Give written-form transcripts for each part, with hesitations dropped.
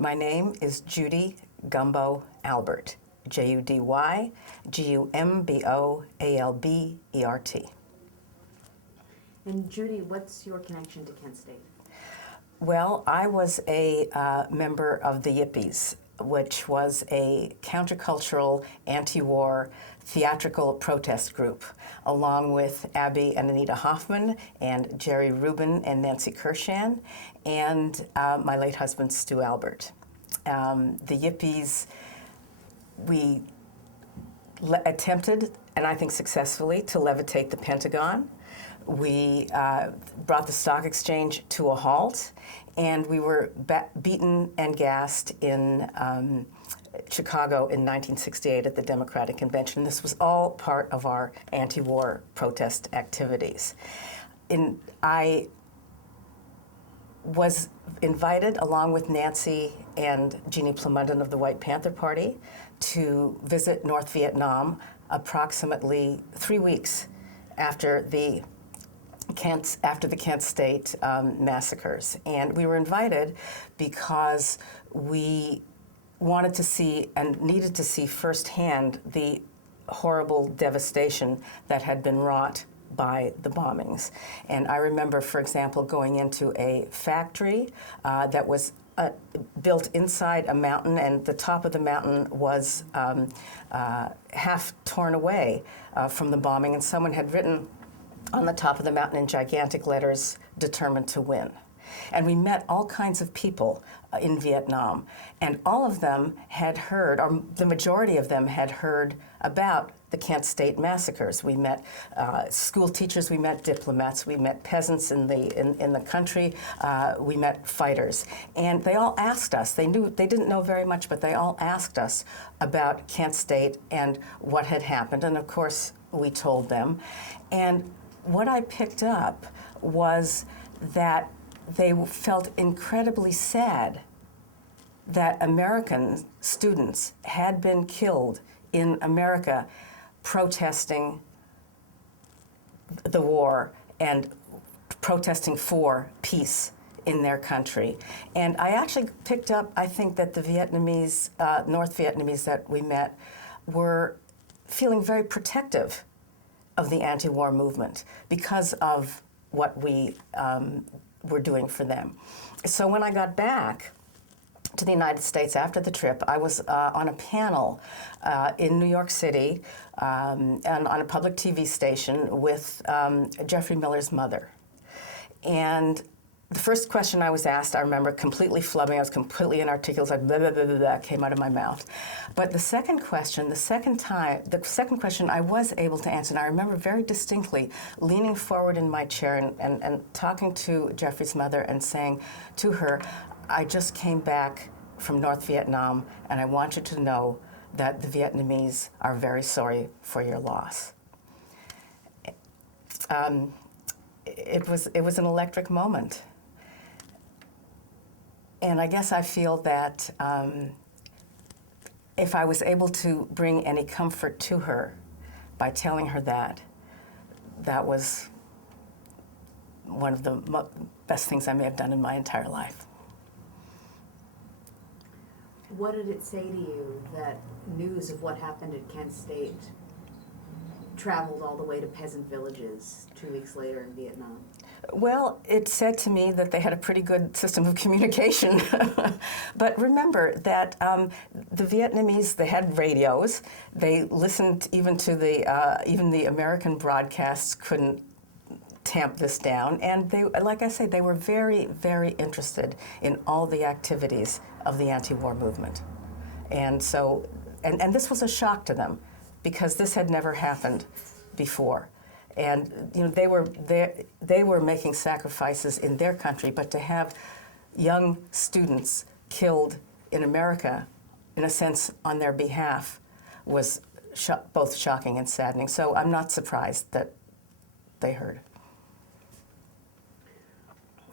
My name is Judy Gumbo Albert, Judygumboalbert. And Judy, what's your connection to Kent State? Well, I was a member of the Yippies, which was a countercultural, anti-war theatrical protest group, along with Abby and Anita Hoffman and Jerry Rubin and Nancy Kershan, and my late husband, Stu Albert. The Yippies, we attempted, and I think successfully, to levitate the Pentagon. We brought the stock exchange to a halt, and we were beaten and gassed in Chicago in 1968 at the Democratic Convention. This was all part of our anti-war protest activities. I was invited, along with Nancy and Jeannie Plumundon of the White Panther Party, to visit North Vietnam approximately 3 weeks after the Kent State massacres. And we were invited because we wanted to see and needed to see firsthand the horrible devastation that had been wrought by the bombings. And I remember, for example, going into a factory that was built inside a mountain, and the top of the mountain was half torn away from the bombing, and someone had written on the top of the mountain in gigantic letters, "Determined to win." And we met all kinds of people in Vietnam, and all of them had heard, or the majority of them had heard about the Kent State massacres. We met school teachers, we met diplomats, we met peasants in the country, we met fighters, and they all asked us. They didn't know very much, but they all asked us about Kent State and what had happened, and of course we told them. And what I picked up was that they felt incredibly sad that American students had been killed in America protesting the war and protesting for peace in their country. And I actually picked up, I think, that the Vietnamese, North Vietnamese that we met were feeling very protective of the anti-war movement because of what we were doing for them. So when I got back to the United States after the trip, I was on a panel in New York City and on a public TV station with Jeffrey Miller's mother. And the first question I was asked, I remember completely flubbing, I was completely inarticulate, like blah, blah, blah, blah, blah, came out of my mouth. But the second question I was able to answer, and I remember very distinctly leaning forward in my chair and talking to Jeffrey's mother and saying to her, "I just came back from North Vietnam, and I want you to know that the Vietnamese are very sorry for your loss." It was an electric moment. And I guess I feel that if I was able to bring any comfort to her by telling her that, that was one of the best things I may have done in my entire life. What did it say to you that news of what happened at Kent State traveled all the way to peasant villages 2 weeks later in Vietnam? Well, it said to me that they had a pretty good system of communication. But remember that the Vietnamese, they had radios. They listened even to even the American broadcasts couldn't tamp this down. And they, like I say, they were very, very interested in all the activities of the anti-war movement. And so, and this was a shock to them because this had never happened before. And you know, they were making sacrifices in their country, but to have young students killed in America, in a sense, on their behalf, was both shocking and saddening. So I'm not surprised that they heard.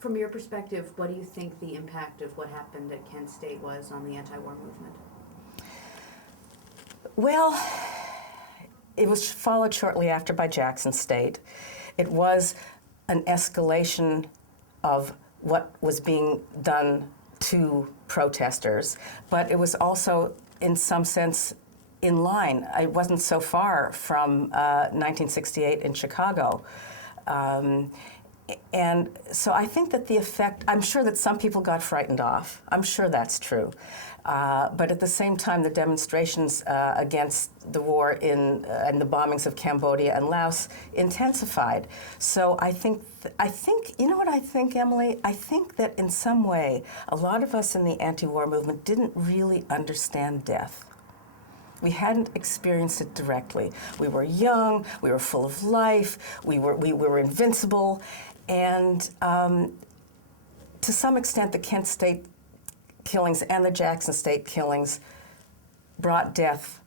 From your perspective, what do you think the impact of what happened at Kent State was on the anti-war movement? Well, it was followed shortly after by Jackson State. It was an escalation of what was being done to protesters, but it was also, in some sense, in line. It wasn't so far from 1968 in Chicago. And so I think that the effect, I'm sure that some people got frightened off. I'm sure that's true. But at the same time, the demonstrations against the war and the bombings of Cambodia and Laos intensified. So I think, you know what I think, Emily? I think that in some way, a lot of us in the anti-war movement didn't really understand death. We hadn't experienced it directly. We were young, we were full of life, we were invincible, and to some extent the Kent State killings and the Jackson State killings brought death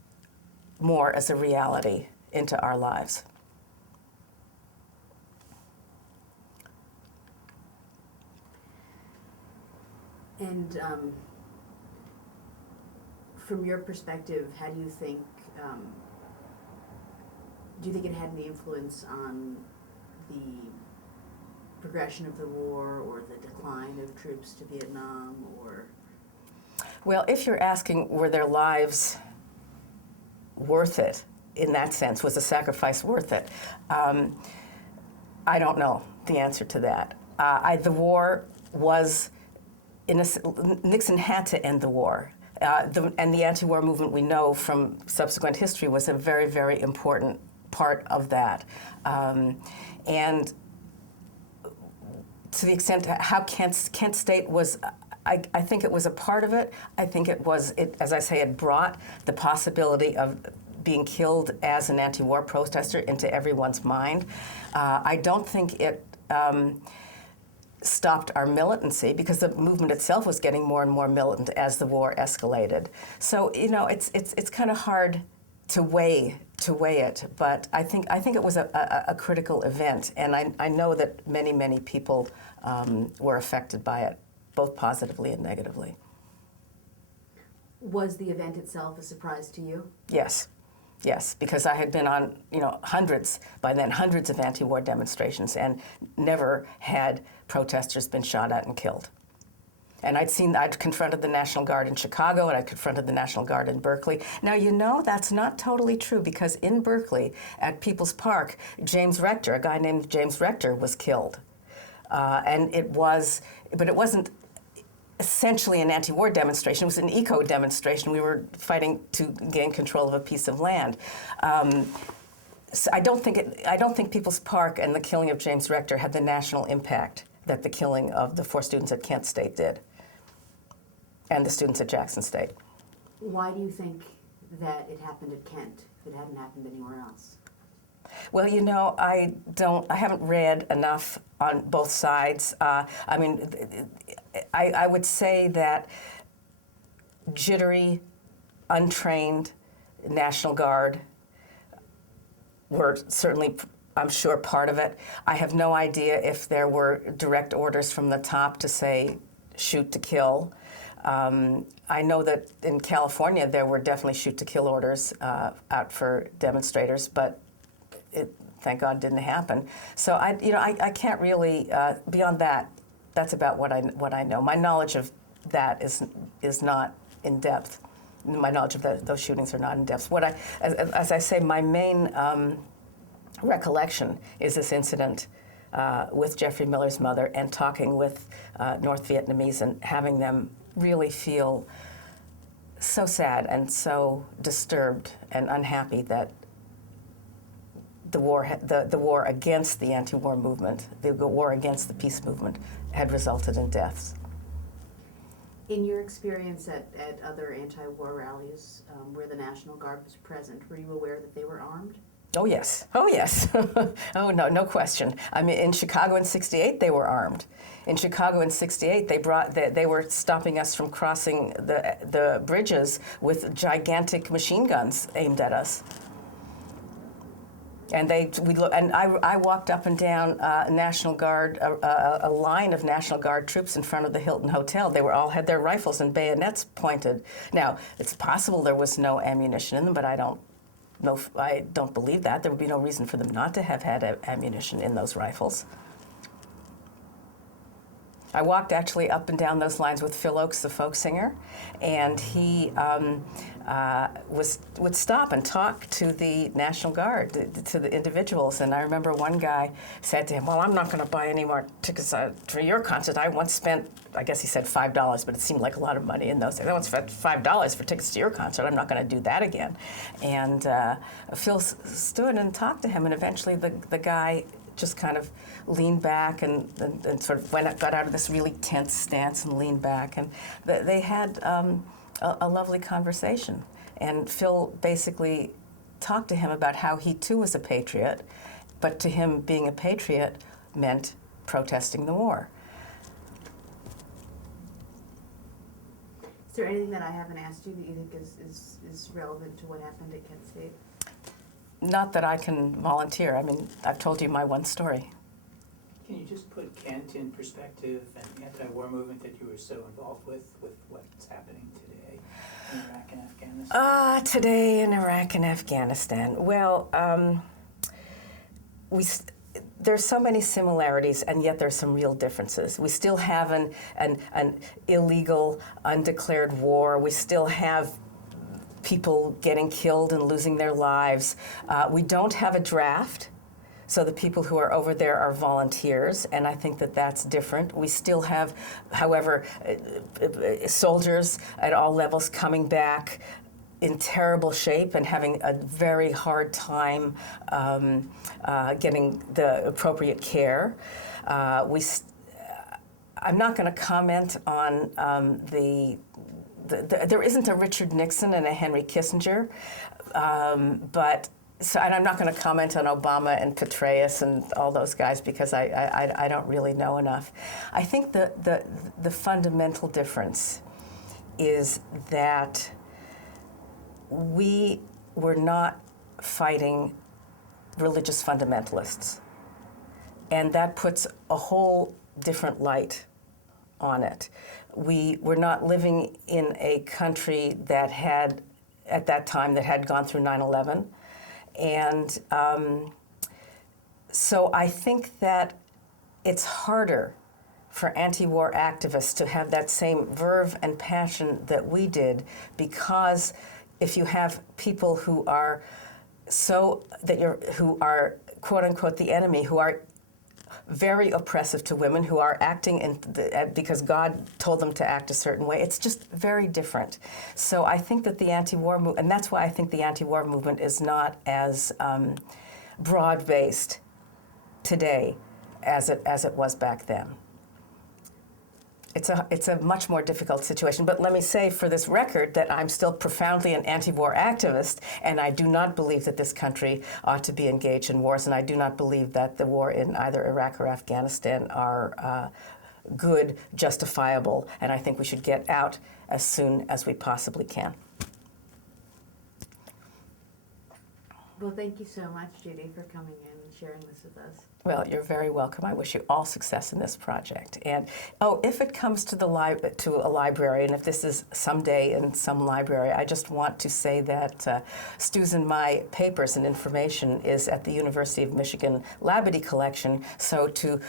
more as a reality into our lives. And from your perspective, how do you think it had any influence on the progression of the war or the decline of troops to Vietnam, or? Well, if you're asking were their lives worth it, in that sense, was the sacrifice worth it? I don't know the answer to that. The war was, Nixon had to end the war. And the anti-war movement, we know from subsequent history, was a very, very important part of that. And to the extent how Kent State was, I think it was a part of it. I think as I say, it brought the possibility of being killed as an anti-war protester into everyone's mind. I don't think it stopped our militancy, because the movement itself was getting more and more militant as the war escalated. So, you know, it's kind of hard to weigh it, but I think it was a critical event, and I know that many people were affected by it, both positively and negatively. Was the event itself a surprise to you? Yes, because I had been on, hundreds of anti-war demonstrations, and never had protesters been shot at and killed. And I'd confronted the National Guard in Chicago, and I'd confronted the National Guard in Berkeley. Now, that's not totally true, because in Berkeley, at People's Park, a guy named James Rector, was killed. But it wasn't essentially an anti-war demonstration. It was an eco demonstration. We were fighting to gain control of a piece of land. So I don't think People's Park and the killing of James Rector had the national impact that the killing of the 4 students at Kent State did, and the students at Jackson State. Why do you think that it happened at Kent if it hadn't happened anywhere else? Well, I haven't read enough on both sides. I would say that jittery, untrained National Guard were certainly, I'm sure, part of it. I have no idea if there were direct orders from the top to say, shoot to kill. I know that in California there were definitely shoot-to-kill orders out for demonstrators, but it, thank God, didn't happen. So I can't really, beyond that, that's about what I know. My knowledge of that is not in depth. My knowledge of those shootings are not in depth. As I say, my main recollection is this incident with Jeffrey Miller's mother, and talking with North Vietnamese and having them really feel so sad and so disturbed and unhappy that the war against the anti-war movement, the war against the peace movement, had resulted in deaths. In your experience at other anti-war rallies where the National Guard was present, were you aware that they were armed? Oh, yes. Oh, no question. I mean, in Chicago in '68, they were armed. In Chicago in '68, they were stopping us from crossing the bridges with gigantic machine guns aimed at us. And I walked up and down National Guard, a line of National Guard troops in front of the Hilton Hotel. They all had their rifles and bayonets pointed. Now, it's possible there was no ammunition in them, but I don't believe that. There would be no reason for them not to have had ammunition in those rifles. I walked actually up and down those lines with Phil Oakes, the folk singer, and he would stop and talk to the National Guard, to the individuals. And I remember one guy said to him, "Well, I'm not going to buy any more tickets for your concert. I once spent," I guess he said $5, but it seemed like a lot of money in those days. "I once spent $5 for tickets to your concert. I'm not going to do that again." And Phil stood and talked to him, and eventually the guy just kind of leaned back and sort of got out of this really tense stance and leaned back. And they had a lovely conversation. And Phil basically talked to him about how he too was a patriot, but to him being a patriot meant protesting the war. Is there anything that I haven't asked you that you think is relevant to what happened at Kent State? Not that I can volunteer. I mean, I've told you my one story. Can you just put Kent in perspective and the anti-war movement that you were so involved with what's happening today in Iraq and Afghanistan? Today in Iraq and Afghanistan. Well, there's so many similarities, and yet there's some real differences. We still have an illegal, undeclared war. We still have people getting killed and losing their lives. We don't have a draft, so the people who are over there are volunteers, and I think that that's different. We still have, however, soldiers at all levels coming back in terrible shape and having a very hard time getting the appropriate care. I'm not going to comment on there isn't a Richard Nixon and a Henry Kissinger, and I'm not going to comment on Obama and Petraeus and all those guys because I don't really know enough. I think the fundamental difference is that we were not fighting religious fundamentalists, and that puts a whole different light on it. We were not living in a country that had, at that time, that had gone through 9/11. And so I think that it's harder for anti-war activists to have that same verve and passion that we did, because if you have people who are who are quote unquote the enemy, who are very oppressive to women, who are acting because God told them to act a certain way. It's just very different. So I think that the anti-war movement, and that's why I think the anti-war movement is not as broad-based today as it was back then. It's a much more difficult situation. But let me say for this record that I'm still profoundly an anti-war activist, and I do not believe that this country ought to be engaged in wars, and I do not believe that the war in either Iraq or Afghanistan are good, justifiable, and I think we should get out as soon as we possibly can. Well, thank you so much, Judy, for coming in and sharing this with us. Well, you're very welcome. I wish you all success in this project. And if it comes to a library, and if this is someday in some library, I just want to say that Stu's and my papers and information is at the University of Michigan Labadie collection. So to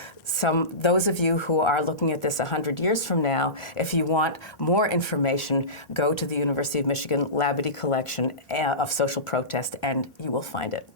those of you who are looking at this 100 years from now, if you want more information, go to the University of Michigan Labadie collection of social protest, and you will find it.